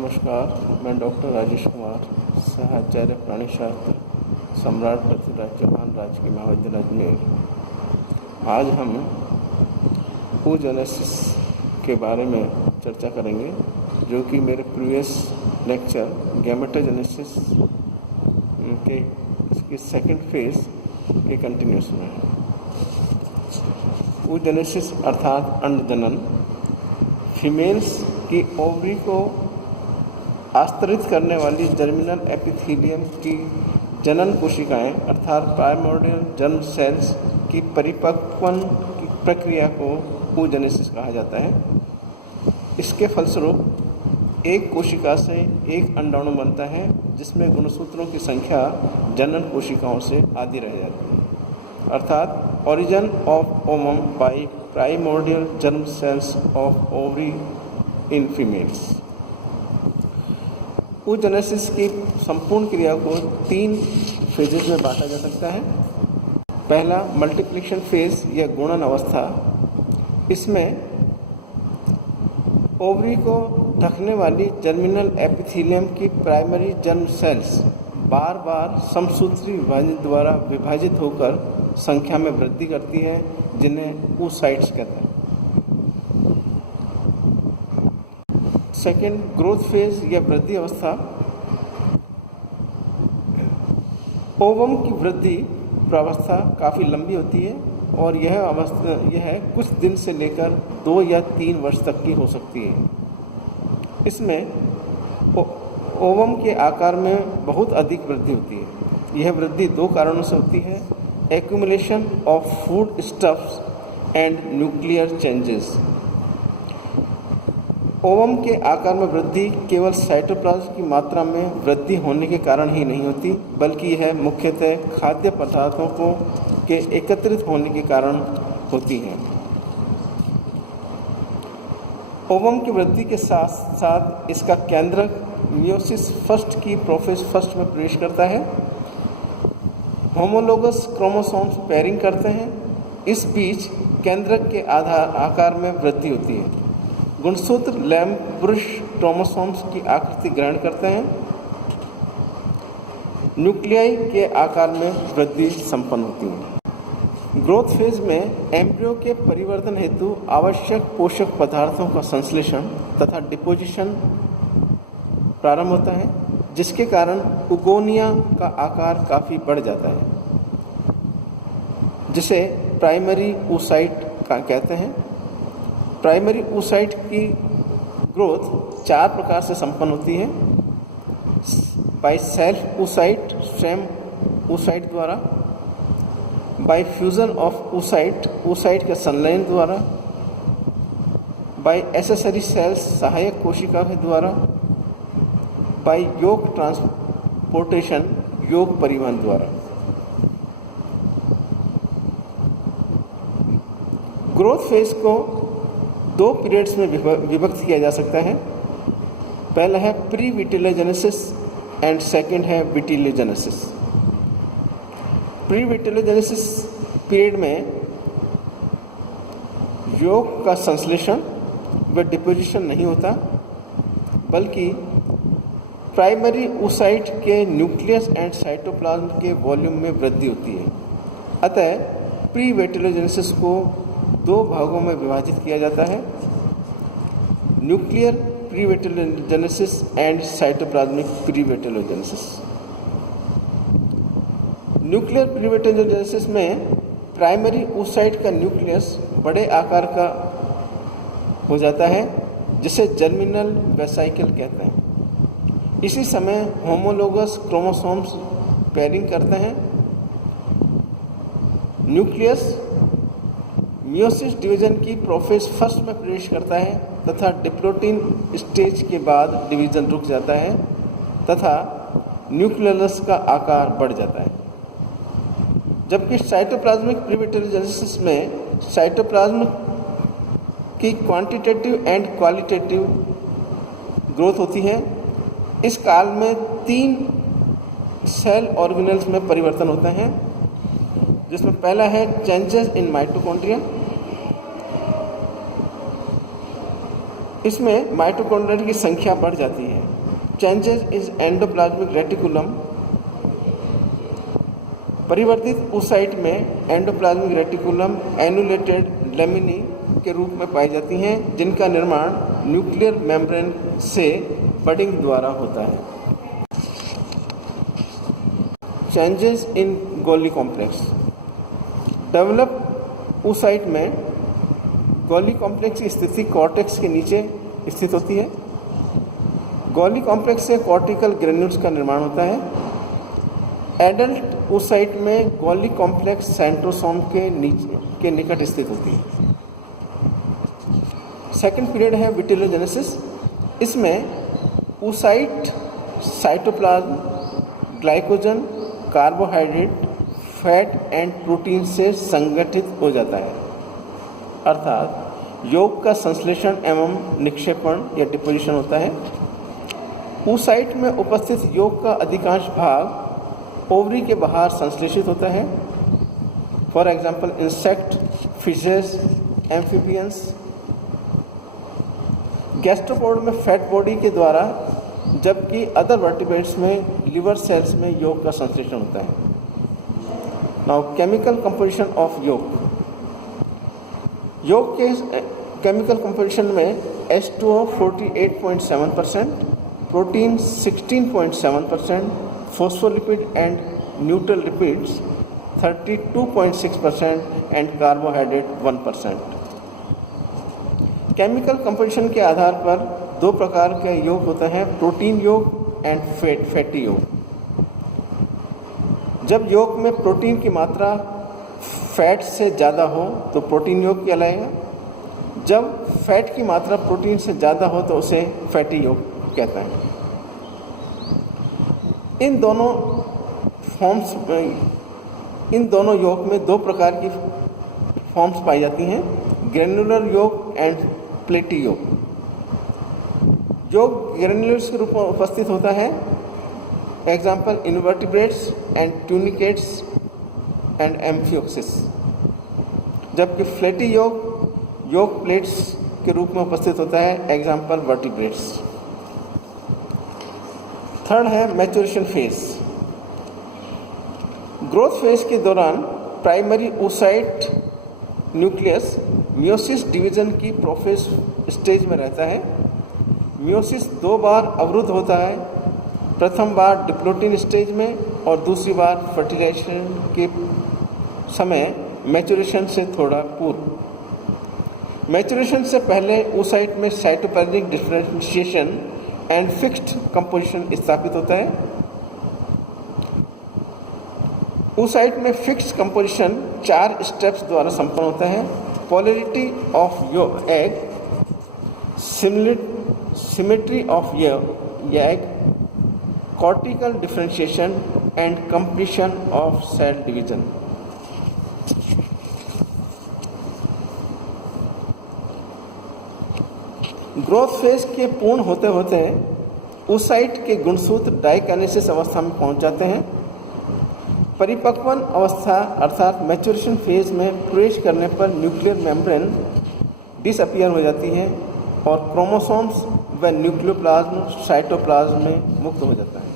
नमस्कार, मैं डॉक्टर राजेश कुमार, सहाचार्य प्राणीशास्त्र, सम्राट पृथ्वीराज चौहान राजकीय महाविद्यालय अजमेर। आज हम oogenesis के बारे में चर्चा करेंगे, जो कि मेरे प्रीवियस लेक्चर गैमेटोजेनेसिस के इसकी सेकंड फेज के कंटिन्यूएशन में है। oogenesis अर्थात अंडजनन फीमेल्स की ओवरी को आस्तरित करने वाली जर्मिनल एपिथेलियम की जनन कोशिकाएं अर्थात प्राइमोर्डियल जर्म सेल्स की परिपक्वन की प्रक्रिया को oogenesis कहा जाता है। इसके फलस्वरूप एक कोशिका से एक अंडाणु बनता है, जिसमें गुणसूत्रों की संख्या जनन कोशिकाओं से आधी रह जाती है, अर्थात origin of ovum by primordial germ cells of ovary in females. oogenesis की संपूर्ण क्रिया को 3 फेजेज में बांटा जा सकता है। पहला मल्टीप्लिकेशन फेज या गुणन अवस्था। इसमें ओवरी को ढकने वाली जर्मिनल एपिथेलियम की प्राइमरी जर्म सेल्स बार बार समसूत्री विभाजन द्वारा विभाजित होकर संख्या में वृद्धि करती है, जिन्हें oocytes कहते हैं। सेकेंड ग्रोथ फेज या वृद्धि अवस्था। ओवम की वृद्धि प्रावस्था काफ़ी लंबी होती है और यह कुछ दिन से लेकर 2 या 3 वर्ष तक की हो सकती है। इसमें ओवम के आकार में बहुत अधिक वृद्धि होती है। यह वृद्धि 2 कारणों से होती है: accumulation of food stuffs and nuclear changes. Ovum के आकार में वृद्धि केवल साइटोप्लाज्म की मात्रा में वृद्धि होने के कारण ही नहीं होती, बल्कि यह मुख्यतः खाद्य पदार्थों के एकत्रित होने के कारण होती है। ओवम की वृद्धि के साथ साथ इसका केंद्रक मियोसिस फर्स्ट की प्रोफेज फर्स्ट में प्रवेश करता है। होमोलोगस क्रोमोसोम्स पेयरिंग करते हैं। इस बीच केंद्रक के आकार में वृद्धि होती है। गुणसूत्र लैम्ब पुरुष क्रोमोसोम्स की आकृति ग्रहण करते हैं। न्यूक्लियाई के आकार में वृद्धि संपन्न होती है। ग्रोथ फेज में एम्ब्रियो के परिवर्तन हेतु आवश्यक पोषक पदार्थों का संश्लेषण तथा डिपोजिशन प्रारंभ होता है, जिसके कारण उगोनिया का आकार काफ़ी बढ़ जाता है, जिसे प्राइमरी oocyte कहते हैं। प्राइमरी oocyte की ग्रोथ 4 प्रकार से संपन्न होती है: by self oocyte stem oocyte द्वारा, बाय फ्यूजन ऑफ oocyte के संलयन द्वारा, बाय एसेसरी सेल्स सहायक कोशिका के द्वारा, बाय योग ट्रांसपोर्टेशन योग परिवहन द्वारा। ग्रोथ फेज को 2 पीरियड्स में विभक्त किया जा सकता है। पहला है प्री विटिलोजेनेसिस एंड सेकंड है विटिलोजेनेसिस। प्री विटिलोजेनेसिस पीरियड में योग का संश्लेषण व डिपोजिशन नहीं होता, बल्कि प्राइमरी oocyte के न्यूक्लियस एंड साइटोप्लाज्म के वॉल्यूम में वृद्धि होती है। अतः प्री विटिलोजेनेसिस को 2 भागों में विभाजित किया जाता है: nuclear pre vitellogenesis and cytoplasmic pre vitellogenesis. Nuclear pre vitellogenesis में प्राइमरी oocyte का न्यूक्लियस बड़े आकार का हो जाता है, जिसे जर्मिनल वेसिकल कहते हैं। इसी समय होमोलोगस क्रोमोसोम्स पेयरिंग करते हैं। न्यूक्लियस मियोसिस डिवीजन की प्रोफेज फर्स्ट में प्रवेश करता है तथा डिप्लोटिन स्टेज के बाद डिवीजन रुक जाता है तथा न्यूक्लियस का आकार बढ़ जाता है। जबकि साइटोप्लाज्मिक प्री विटिलोजेनेसिस में साइटोप्लाज्म की क्वांटिटेटिव एंड क्वालिटेटिव ग्रोथ होती है। इस काल में 3 सेल ऑर्गेनेल्स में परिवर्तन होते हैं, जिसमें पहला है चेंजेस इन माइटोकॉन्ड्रिया, इसमें माइटोकॉन्ड्रिया की संख्या बढ़ जाती है। चेंजेस इज एंडोप्लाज्मिक रेटिकुलम, परिवर्तित oocyte में एंडोप्लाज्मिक रेटिकुलम एनुलेटेड लेमिनी के रूप में पाई जाती हैं, जिनका निर्माण न्यूक्लियर मेम्ब्रेन से बडिंग द्वारा होता है। Changes in Golgi complex, develop oocyte में गोल्गी कॉम्प्लेक्स की स्थिति कॉर्टेक्स के नीचे स्थित होती है। गोल्गी कॉम्प्लेक्स से कॉर्टिकल ग्रेन्यूल्स का निर्माण होता है। एडल्ट oocyte में गोल्गी कॉम्प्लेक्स सेंट्रोसोम के निकट स्थित होती है। सेकंड पीरियड है विटिलोजेनेसिस। इसमें oocyte cytoplasm glycogen, carbohydrate, fat and protein से संगठित हो जाता है, अर्थात यौग का संश्लेषण एवं निक्षेपण या डिपोजिशन होता है। oocyte में उपस्थित यौग का अधिकांश भाग ओवरी के बाहर संश्लेषित होता है। For example insect, fishes, amphibians. Gastropod में फैट बॉडी के द्वारा, जबकि अदर वर्टिब्रेट्स में लिवर सेल्स में यौग का संश्लेषण होता है। Now chemical composition of yolk. Yolk के केमिकल कंपोजिशन में H2O 48.7%, protein 16.7%, phospholipid and neutral lipids 32.6% and carbohydrate 1%। Chemical composition के आधार पर दो प्रकार के योग होते हैं, प्रोटीन योग एंड फैटी योग। जब योग में प्रोटीन की मात्रा फैट से ज़्यादा हो तो प्रोटीन योग कहलाएगा। जब फैट की मात्रा प्रोटीन से ज़्यादा हो तो उसे फैटी योग कहते हैं। इन दोनों योग में दो प्रकार की फॉर्म्स पाई जाती हैं, ग्रेनुलर योग एंड प्लेटी योग। योग ग्रेनुलर्स के रूप में उपस्थित होता है, example invertebrates and tunicates and amphioxus. जबकि फ्लैटी योग प्लेट्स के रूप में उपस्थित होता है, एग्जाम्पल वर्टिब्रेट्स। थर्ड है मैच्योरेशन फेज। ग्रोथ फेज के दौरान primary oocyte nucleus meiosis division की प्रोफेज स्टेज में रहता है। मियोसिस दो बार अवरुद्ध होता है, प्रथम बार डिप्लोटिन स्टेज में और दूसरी बार फर्टिलाइजेशन के समय मैच्योरेशन से थोड़ा पूर्व। मैच्योरेशन से पहले oocyte में cytoplasmic differentiation and fixed composition स्थापित होता है। oocyte में फिक्स्ड कंपोजिशन 4 स्टेप्स द्वारा संपन्न होता है। Polarity of your egg, symmetry of your egg, cortical differentiation and completion of cell division. Growth phase के पूर्ण होते होते oocyte के गुणसूत्र डाइकाइनेसिस अवस्था में पहुंच जाते हैं। परिपक्वन अवस्था अर्थात मैच्योरेशन फेज में प्रवेश करने पर न्यूक्लियर मेम्ब्रेन डिसअपियर हो जाती है और क्रोमोसोम्स व न्यूक्लियोप्लाज्म साइटोप्लाज्म में मुक्त हो जाता है।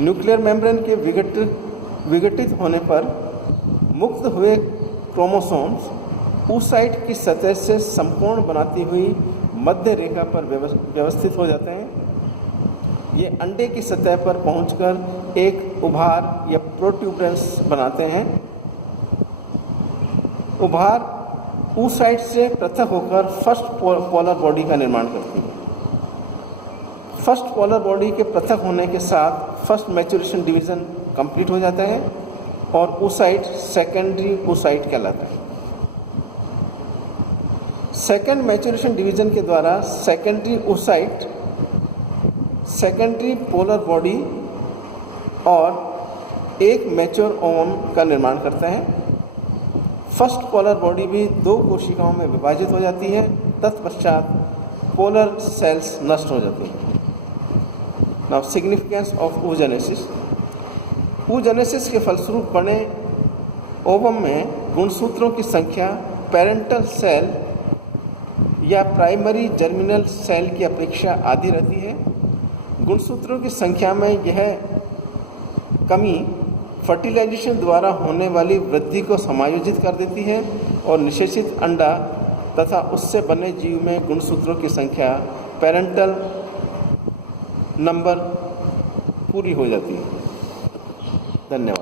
न्यूक्लियर मेम्ब्रेन के विघटित होने पर मुक्त हुए क्रोमोसोम्स oocyte की सतह से संपूर्ण बनाती हुई मध्य रेखा पर व्यवस्थित हो जाते हैं। ये अंडे की सतह पर पहुंचकर एक उभार या प्रोट्यूबरेंस बनाते हैं। उभार oocyte से पृथक होकर फर्स्ट पोलर बॉडी का निर्माण करती है। फर्स्ट पोलर बॉडी के पृथक होने के साथ फर्स्ट मैच्योरेशन डिवीजन कंप्लीट हो जाता है और oocyte सेकेंडरी oocyte कहलाता है। सेकेंड मैच्योरेशन डिवीजन के द्वारा secondary oocyte secondary polar body और एक मैच्योर ओवम का निर्माण करता है। फर्स्ट पोलर बॉडी भी 2 कोशिकाओं में विभाजित हो जाती है, तत्पश्चात पोलर सेल्स नष्ट हो जाती हैं। Now significance of oogenesis। oogenesis के फलस्वरूप बने ओवम में गुणसूत्रों की संख्या पेरेंटल सेल या प्राइमरी जर्मिनल सेल की अपेक्षा आधी रहती है। गुणसूत्रों की संख्या में यह कमी फर्टिलाइजेशन द्वारा होने वाली वृद्धि को समायोजित कर देती है और निषेचित अंडा तथा उससे बने जीव में गुणसूत्रों की संख्या पेरेंटल नंबर पूरी हो जाती है। धन्यवाद।